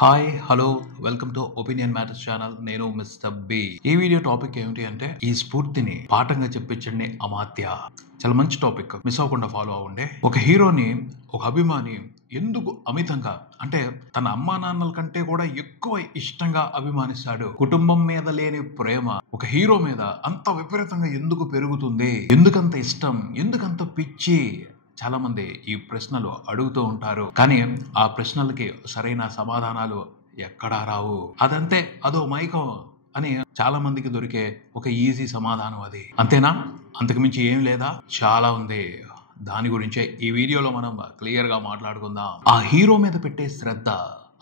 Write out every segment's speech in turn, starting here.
Hi hello welcome to opinion matters channel. నేను mister B. ఈ video topic ఏమిటి అంటే ఈ స్ఫూర్తిని పాఠంగా చెప్పించండి అమాత్య. చాలా మంచి టాపిక్, మిస్ అవ్వకుండా ఫాలో అవ్వండి. ఒక హీరోని ఒక అభిమాని ఎందుకు అమితంగా అంటే తన అమ్మా నాన్నల కంటే కూడా ఎక్కువ ఇష్టంగా అభిమానిస్తాడు? కుటుంబం మీద లేని ప్రేమ ఒక హీరో మీద అంత విపరీతంగా ఎందుకు పెరుగుతుంది? ఎందుకంత ఇష్టం? ఎందుకంత పిచ్చి? చాలా మంది ఈ ప్రశ్నలు అడుగుతూ ఉంటారు, కానీ ఆ ప్రశ్నలకి సరైన సమాధానాలు ఎక్కడా రావు. అదంతే, అదో మైకం అని చాలా మందికి దొరికే ఒక ఈజీ సమాధానం అది. అంతేనా? అంతకుమించి ఏం లేదా? చాలా ఉంది. దాని గురించే ఈ వీడియోలో మనం క్లియర్ గా మాట్లాడుకుందాం. ఆ హీరో మీద పెట్టే శ్రద్ధ,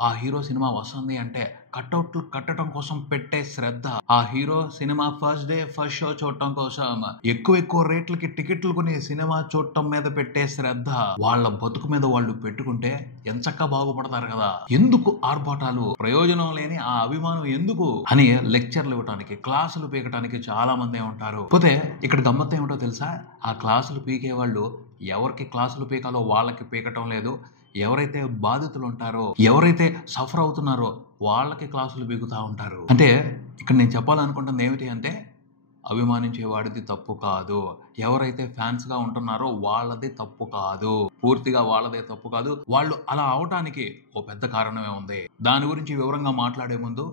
ఆ హీరో సినిమా వస్తుంది అంటే కట్అవుట్లు కట్టడం కోసం పెట్టే శ్రద్ధ, ఆ hero cinema first day first show చూడటం కోసం ఎక్కువ రేట్లకి టికెట్లు కొని సినిమా చూడటం మీద పెట్టే శ్రద్ధ, వాళ్ళ బతుకు మీద వాళ్ళు పెట్టుకుంటే ఎంచక్కా బాగుపడతారు కదా. ఎందుకు ఆర్భాటాలు? ప్రయోజనం లేని ఆ అభిమానం ఎందుకు అని లెక్చర్లు ఇవ్వడానికి, క్లాసులు పీకటానికి చాలా మంది ఉంటారు. పోతే ఇక్కడ గమ్మత్తు ఏమిటో తెలుసా? ఆ క్లాసులు పీకే వాళ్ళు ఎవరికి క్లాసులు పీకాలో వాళ్ళకి పీకటం లేదు. ఎవరైతే బాధితులు ఉంటారో, ఎవరైతే సఫర్ అవుతున్నారో వాళ్ళకి క్లాసులు బిగుతా ఉంటారు. అంటే ఇక్కడ నేను చెప్పాలనుకుంటుంది ఏమిటి అంటే, అభిమానించే వాడిది తప్పు కాదు, ఎవరైతే ఫ్యాన్స్ గా ఉంటున్నారో వాళ్ళది తప్పు కాదు, పూర్తిగా వాళ్ళదే తప్పు కాదు. వాళ్ళు అలా అవటానికి ఓ పెద్ద కారణమే ఉంది. దాని గురించి వివరంగా మాట్లాడే ముందు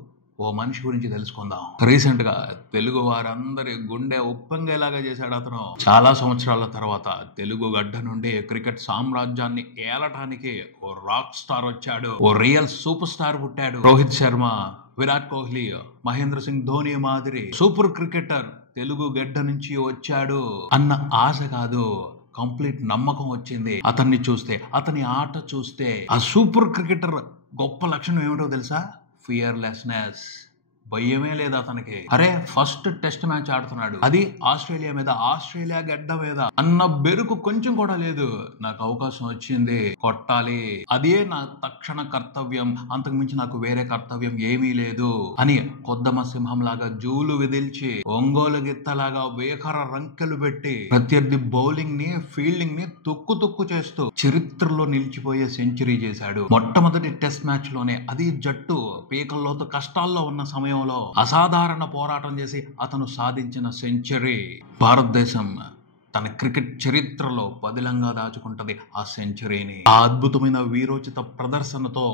ఓ మనిషి గురించి తెలుసుకుందాం. రీసెంట్ గా తెలుగు వారందరి గుండె ఉప్పొంగేలాగా చేశాడు అతను. చాలా సంవత్సరాల తర్వాత తెలుగు గడ్డ నుండి క్రికెట్ సామ్రాజ్యాన్ని ఏలటానికి ఓ రాక్ స్టార్ వచ్చాడు, ఓ రియల్ సూపర్ స్టార్ పుట్టాడు. రోహిత్ శర్మ, విరాట్ కోహ్లీ, మహేంద్ర సింగ్ ధోని మాదిరి సూపర్ క్రికెటర్ తెలుగు గడ్డ నుంచి వచ్చాడు అన్న ఆశ కాదు, కంప్లీట్ నమ్మకం వచ్చింది అతన్ని చూస్తే, అతని ఆట చూస్తే. ఆ సూపర్ క్రికెటర్ గొప్ప లక్షణం ఏమిటో తెలుసా? ఫియర్లెస్నెస్. భయమే లేదు అతనికి. అరే ఫస్ట్ టెస్ట్ మ్యాచ్ ఆడుతున్నాడు, అది ఆస్ట్రేలియా మీద, ఆస్ట్రేలియా గడ్డ మీద అన్న బెరుకు కొంచెం కూడా లేదు. నాకు అవకాశం వచ్చింది, కొట్టాలి, అదే నా తక్షణ కర్తవ్యం, అంతకు మించి నాకు వేరే కర్తవ్యం ఏమీ లేదు అని కొద్దమ సింహం లాగా జూలు విదిల్చి, ఒంగోలు గిత్తలాగా వేకర రంకెలు పెట్టి ప్రత్యర్థి బౌలింగ్ ని, ఫీల్డింగ్ ని తుక్కు చేస్తూ చరిత్రలో నిలిచిపోయే సెంచరీ చేశాడు. మొట్టమొదటి టెస్ట్ మ్యాచ్ లోనే, అది జట్టు పీకల్లోతో కష్టాల్లో ఉన్న సమయం అసాధారణ పోరాటం చేసి అతను సాధించిన సెంచరీ. భారతదేశం తన క్రికెట్ చరిత్రలో పదిలంగా దాచుకుంటది ఆ సెంచరీని. ఆ అద్భుతమైన వీరోచిత ప్రదర్శనతో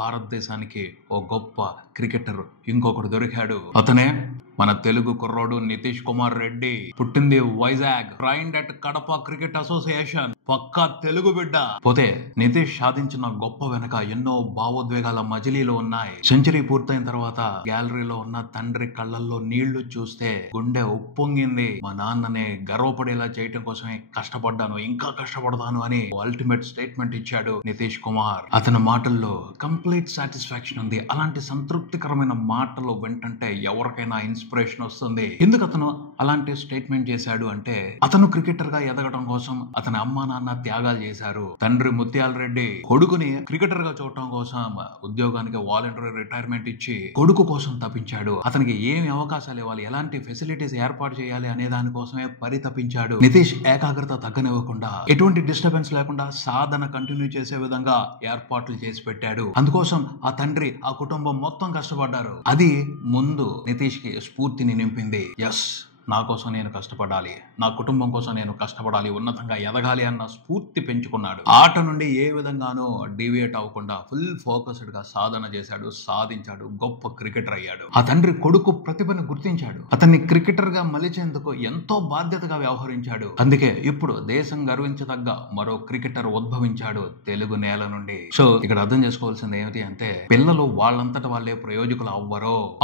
భారతదేశానికి ఓ గొప్ప క్రికెటర్ ఇంకొకడు దొరికాడు. అతనే మన తెలుగు కుర్రోడు నితీష్ కుమార్ రెడ్డి. పుట్టింది Vizag, trained at Kadapa cricket association, పక్కా తెలుగు బిడ్డ. పోతే నితీష్ సాధించిన గొప్ప వెనక ఎన్నో భావోద్వేగాల మజిలీలో ఉన్నాయి. సెంచరీ పూర్తయిన తర్వాత గ్యాలరీలో ఉన్న తండ్రి కళ్ళల్లో నీళ్లు చూస్తే గుండె ఉప్పొంగింది. మా నాన్ననే గర్వపడేలా చేయటం కోసమే కష్టపడ్డాను, ఇంకా కష్టపడతాను అని అల్టిమేట్ స్టేట్మెంట్ ఇచ్చాడు నితీష్ కుమార్. అతని మాటల్లో కంప్లీట్ సాటిస్ఫాక్షన్ ఉంది. అలాంటి సంతృప్తికరమైన మాటలు వింటుంటే ఎవరికైనా ఇన్స్పిరేషన్ వస్తుంది. ఎందుకు అతను అలాంటి స్టేట్మెంట్ చేశాడు అంటే, అతను క్రికెటర్ గా ఎదగడం కోసం అతని అమ్మా నాన్న త్యాగాలు చేశారు. తండ్రి ముత్యాల రెడ్డి కొడుకుని క్రికెటర్ గా చూడటం కోసం ఉద్యోగానికి వాలంటరీ రిటైర్మెంట్ ఇచ్చి కొడుకు కోసం తప్పించాడు. అతనికి ఏమి అవకాశాలు ఇవ్వాలి, ఎలాంటి ఫెసిలిటీస్ ఏర్పాటు చేయాలి అనే దానికోసమే పరితపించాడు. నితీష్ ఏకాగ్రత తగ్గనివ్వకుండా, ఎటువంటి డిస్టర్బెన్స్ లేకుండా సాధన కంటిన్యూ చేసే విధంగా ఏర్పాట్లు చేసి పెట్టాడు. అందుకోసం ఆ తండ్రి, ఆ కుటుంబం మొత్తం కష్టపడ్డారు. అది ముందు నితీష్ కి స్ఫూర్తిని నింపింది. ఎస్, నా కోసం నేను కష్టపడాలి, నా కుటుంబం కోసం నేను కష్టపడాలి, ఉన్నతంగా ఎదగాలి అన్న స్ఫూర్తి పెంచుకున్నాడు. ఆట నుండి ఏ విధంగానూ డీవియేట్ అవ్వకుండా ఫుల్ ఫోకస్డ్ గా సాధన చేశాడు, సాధించాడు, గొప్ప క్రికెటర్ అయ్యాడు. ఆ తండ్రి కొడుకు ప్రతిభను గుర్తించాడు, అతన్ని క్రికెటర్ గా మలిచేందుకు ఎంతో బాధ్యతగా వ్యవహరించాడు. అందుకే ఇప్పుడు దేశం గర్వించదగ్గ మరో క్రికెటర్ ఉద్భవించాడు తెలుగు నేల నుండి. సో ఇక్కడ అర్థం చేసుకోవాల్సింది ఏమిటి అంటే, పిల్లలు వాళ్ళంతట వాళ్ళే ప్రయోజకులు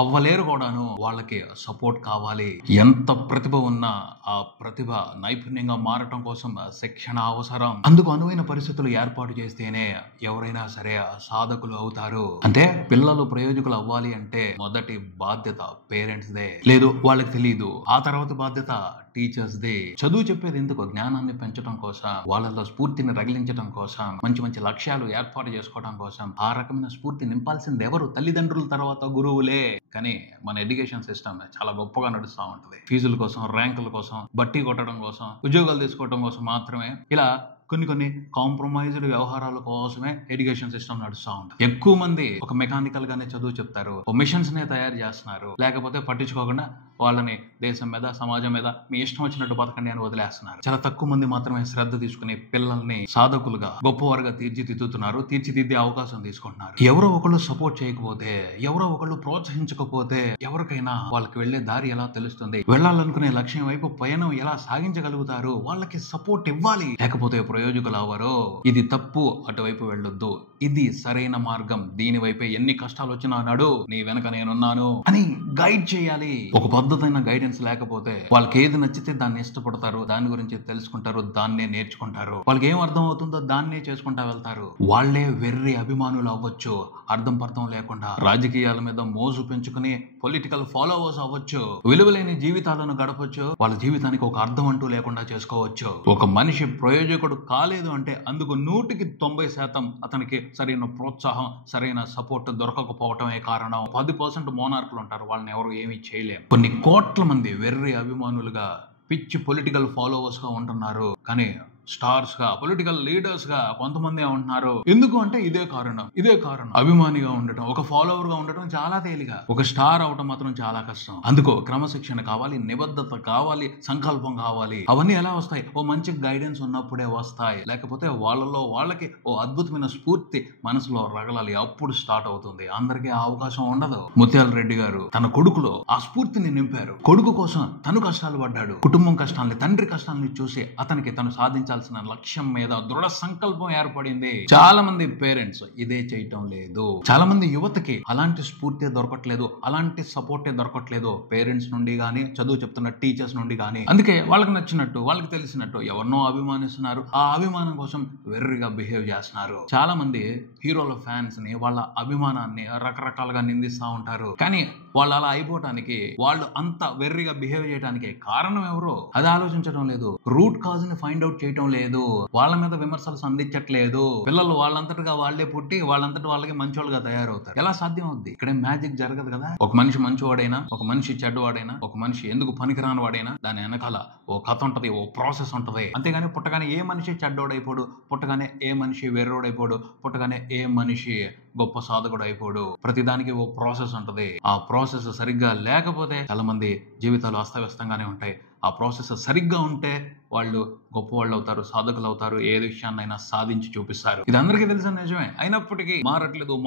అవ్వలేరు కూడాను. వాళ్ళకి సపోర్ట్ కావాలి. ఎంత ప్రతిభ ఉన్నా ఆ ప్రతిభ నైపుణ్యంగా మారటం కోసం శిక్షణ అవసరం. అందుకు అనువైన పరిస్థితులు ఏర్పాటు చేస్తేనే ఎవరైనా సరే సాధకులు అవుతారు. అంటే పిల్లలు ప్రయోజకులు అవ్వాలి అంటే మొదటి బాధ్యత పేరెంట్స్ దే. లేదు వాళ్ళకి తెలియదు, ఆ తర్వాత బాధ్యత టీచర్స్ దే. చదువు చెప్పేది ఎందుకు? జ్ఞానాన్ని పెంచడం కోసం, వాళ్ళలో స్ఫూర్తిని రగిలించడం కోసం, మంచి మంచి లక్ష్యాలు ఏర్పాటు చేసుకోవడం కోసం. ఆ రకమైన స్ఫూర్తి నింపాల్సింది ఎవరు? తల్లిదండ్రుల తర్వాత గురువులే. కానీ మన ఎడ్యుకేషన్ సిస్టమ్ చాలా గొప్పగా నడుస్తూ ఉంటది. ఫీజుల కోసం, ర్యాంకుల కోసం, బట్టి కొట్టడం కోసం, ఉద్యోగాలు తీసుకోవడం కోసం మాత్రమే ఇలా కొన్ని కాంప్రమైజ్డ్ వ్యవహారాల కోసమే ఎడ్యుకేషన్ సిస్టమ్ నడుస్తూ ఉంటుంది. ఎక్కువ మంది ఒక మెకానికల్ గానే చదువు చెప్తారు, మిషన్స్ నే తయారు చేస్తున్నారు, లేకపోతే పట్టించుకోకుండా వాళ్ళని దేశం మీద సమాజం మీద మీ ఇష్టం వచ్చినట్టు బతకండి అని వదిలేస్తున్నారు. చాలా తక్కువ మంది మాత్రమే శ్రద్ధ తీసుకుని పిల్లల్ని సాధకులుగా గొప్పవారుగా తీర్చిదిద్దుతున్నారు, తీర్చిదిద్దే అవకాశం తీసుకుంటున్నారు. ఎవరో ఒకళ్ళు సపోర్ట్ చేయకపోతే, ఎవరో ఒకళ్ళు ప్రోత్సహించకపోతే ఎవరికైనా వాళ్ళకి వెళ్లే దారి ఎలా తెలుస్తుంది, వెళ్ళాలనుకునే లక్ష్యం వైపు పయనం ఎలా సాగించగలుగుతారు? వాళ్ళకి సపోర్ట్ ఇవ్వాలి, లేకపోతే ప్రయోజకులు అవ్వరు. ఇది తప్పు, అటువైపు వెళ్ళొద్దు, ఇది సరైన మార్గం, దీని వైపే ఎన్ని కష్టాలు వచ్చినా నడు, నీ వెనక నేనున్నాను అని గైడ్ చేయాలి. ఒక పద్ధతైన గైడెన్స్ లేకపోతే వాళ్ళకి ఏది నచ్చితే దాన్ని ఇష్టపడతారు, దాని గురించి తెలుసుకుంటారు, దాన్నే నేర్చుకుంటారు. వాళ్ళకి ఏం అర్థం అవుతుందో దాన్నే చేసుకుంటా వెళ్తారు. వాళ్లే వెర్రి అభిమానులు అవ్వచ్చు, అర్థం పర్థం లేకుండా రాజకీయాల మీద మోజు పెంచుకుని పొలిటికల్ ఫాలోవర్స్ అవ్వచ్చు, విలువలేని జీవితాలను గడపచ్చు, వాళ్ళ జీవితానికి ఒక అర్థం అంటూ లేకుండా చేసుకోవచ్చు. ఒక మనిషి ప్రయోజకుడు కాలేదు అంటే అందుకు 100% అతనికి సరైన ప్రోత్సాహం, సరైన సపోర్ట్ దొరకకపోవటమే కారణం. 10% మోనార్కులు ఉంటారు, వాళ్ళని ఎవరు ఏమీ చేయలేము. కొన్ని కోట్ల మంది వెర్రి అభిమానులుగా పిచ్చి పొలిటికల్ ఫాలోవర్స్ గా ఉంటున్నారు, కానీ స్టార్స్ గా, పొలిటికల్ లీడర్స్ గా కొంతమంది ఉంటున్నారు. ఎందుకు అంటే ఇదే కారణం. అభిమానిగా ఉండటం, ఒక ఫాలోవర్ గా ఉండటం చాలా తేలిక, ఒక స్టార్ అవటం మాత్రం చాలా కష్టం. అందుకో క్రమశిక్షణ కావాలి, నిబద్ధత కావాలి, సంకల్పం కావాలి. అవన్నీ ఎలా వస్తాయి? ఓ మంచి గైడెన్స్ ఉన్నప్పుడే వస్తాయి, లేకపోతే వాళ్ళలో వాళ్ళకి ఓ అద్భుతమైన స్ఫూర్తి మనసులో రగలాలి, అప్పుడు స్టార్ట్ అవుతుంది. అందరికీ ఆ అవకాశం ఉండదు. ముత్యాల రెడ్డి గారు తన కొడుకులో ఆ స్ఫూర్తిని నింపారు. కొడుకు కోసం తను కష్టాలు పడ్డాడు, కుటుంబం కష్టాలని, తండ్రి కష్టాలని చూసి అతనికి తను సాధించాల్సిన లక్ష్యం మీద దృఢ సంకల్పం ఏర్పడింది. చాలా మంది పేరెంట్స్ ఇదే చేయటం లేదు, చాలా మంది యువతకి అలాంటి స్ఫూర్తి దొరకట్లేదు, అలాంటి సపోర్టే దొరకట్లేదు, పేరెంట్స్ నుండి గానీ, చదువు చెప్తున్న టీచర్స్ నుండి గానీ. అందుకే వాళ్ళకి నచ్చినట్టు, వాళ్ళకి తెలిసినట్టు ఎవరినో అభిమానిస్తున్నారు, ఆ అభిమానం కోసం వెర్రిగా బిహేవ్ చేస్తున్నారు. చాలా మంది హీరోల ఫ్యాన్స్ ని, వాళ్ళ అభిమానాన్ని రకరకాలుగా నిందిస్తూ ఉంటారు, కానీ వాళ్ళు అలా అయిపోవటానికి, వాళ్ళు అంత వెర్రిగా బిహేవ్ చేయడానికి కారణం ఎవరో అది ఆలోచించడం లేదు, రూట్ కాజ్ ని ఫైండ్ అవుట్ చేయటం లేదు, వాళ్ళ మీద విమర్శలు సంధించట్లేదు. పిల్లలు వాళ్ళంతటిగా వాళ్ళే పుట్టి వాళ్ళంతటి వాళ్ళకి మంచోళ్ళుగా తయారవుతారు. ఎలా సాధ్యం అవుద్ది? ఇక్కడ మ్యాజిక్ జరగదు కదా. ఒక మనిషి మంచివాడైనా, ఒక మనిషి చెడ్డవాడైనా, ఒక మనిషి ఎందుకు పనికిరాని వాడైనా దాని వెనకాల ఓ కథ ఉంటది, ఓ ప్రాసెస్ ఉంటది. అంతేగాని పుట్టగానే ఏ మనిషి చెడ్డోడైపోడు, పుట్టగానే ఏ మనిషి వెర్రోడైపోడు, పుట్టగానే ఏ మనిషి గొప్ప సాధకుడు అయిపోడు. ప్రతిదానికి ఓ ప్రాసెస్ ఉంటది. ఆ ప్రాసెస్ సరిగ్గా లేకపోతే చాలా మంది జీవితాలు అస్తవ్యస్తంగానే ఉంటాయి. ఆ ప్రాసెస్ సరిగ్గా ఉంటే వాళ్ళు గొప్పవాళ్ళు అవుతారు, సాధకులు అవుతారు, ఏ విషయాన్నైనా సాధించి చూపిస్తారు. ఇది అందరికీ తెలిసిన నిజమే. అయినప్పటికీ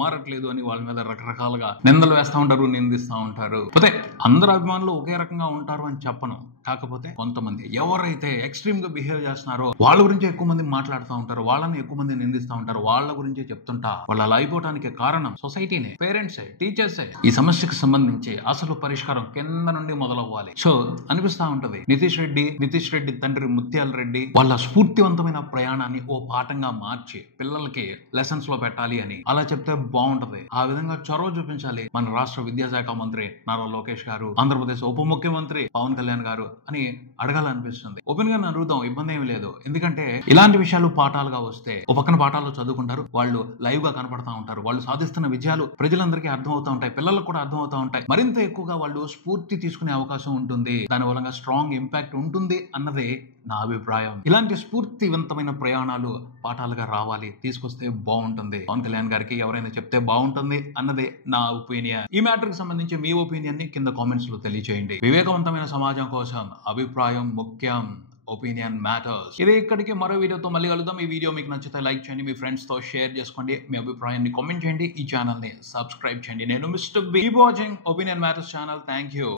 మారట్లేదు అని వాళ్ళ మీద రకరకాలుగా నిందలు వేస్తూ ఉంటారు, నిందిస్తూ ఉంటారు. పోతే అందరు అభిమానులు ఒకే రకంగా ఉంటారు అని చెప్పను, కాకపోతే కొంతమంది ఎవరైతే ఎక్స్ట్రీమ్ గా బిహేవ్ చేస్తున్నారో వాళ్ళ గురించి ఎక్కువ మంది మాట్లాడుతూ ఉంటారు, వాళ్ళని ఎక్కువ మంది నిందిస్తూ ఉంటారు, వాళ్ళ గురించి చెప్తుంటా. వాళ్ళు అలా అయిపోవడానికి కారణం సొసైటీనే, పేరెంట్సే, టీచర్సే. ఈ సమస్యకు సంబంధించి అసలు పరిష్కారం కింద నుండి మొదలవ్వాలి. సో అనిపిస్తా ఉంటది, నితీష్ రెడ్డి తండ్రి ముత్యాల రెడ్డి వాళ్ళ స్ఫూర్తివంతమైన ప్రయాణాన్ని ఓ పాఠంగా మార్చి పిల్లలకి లెసన్స్ లో పెట్టాలి అని. అలా చెప్తే బాగుంటది. ఆ విధంగా చొరవ చూపించాలి మన రాష్ట్ర విద్యాశాఖ మంత్రి నారా లోకేష్ గారు, ఆంధ్రప్రదేశ్ ఉప ముఖ్యమంత్రి పవన్ కళ్యాణ్ గారు అని అడగాలనిపిస్తుంది. ఓపెన్ గా అడుగుదాం, ఇబ్బంది ఏమి లేదు. ఎందుకంటే ఇలాంటి విషయాలు పాఠాలుగా వస్తే ఓ పక్కన పాఠాలు చదువుకుంటారు, వాళ్ళు లైవ్ గా కనపడతా ఉంటారు, వాళ్ళు సాధిస్తున్న విజయాలు ప్రజలందరికీ అర్థం అవుతా ఉంటాయి, పిల్లలకు కూడా అర్థం అవుతా ఉంటాయి. మరింత ఎక్కువగా వాళ్ళు స్ఫూర్తి తీసుకునే అవకాశం ఉంటుంది, దాని వల్ల స్ట్రాంగ్ ఇంపాక్ట్ ఉంటుంది అన్నదే నా అభిప్రాయం. ఇలాంటి స్ఫూర్తివంతమైన ప్రయాణాలు పాఠాలుగా రావాలి, తీసుకొస్తే బాగుంటుంది. పవన్ కళ్యాణ్ గారికి ఎవరైనా చెప్తే బాగుంటుంది అన్నదే నా ఒపీనియన్. ఈ మ్యాటర్ కి సంబంధించి మీ ఒపీనియన్ ని కింద కామెంట్స్ లో తెలియజేయండి. వివేకవంతమైన సమాజం కోసం అభిప్రాయం ముఖ్యం. Opinion matters. ఇదే ఇక్కడికి మరో వీడియోతో మళ్ళీ కలుద్దాం. ఈ వీడియో మీకు నచ్చితే లైక్ చేయండి, మీ ఫ్రెండ్స్ తో షేర్ చేసుకోండి, మీ అభిప్రాయాన్ని కామెంట్ చేయండి, ఈ ఛానల్ ని సబ్స్క్రైబ్ చేయండి. నేను mister B. Keep watching opinion matters channel. Thank you.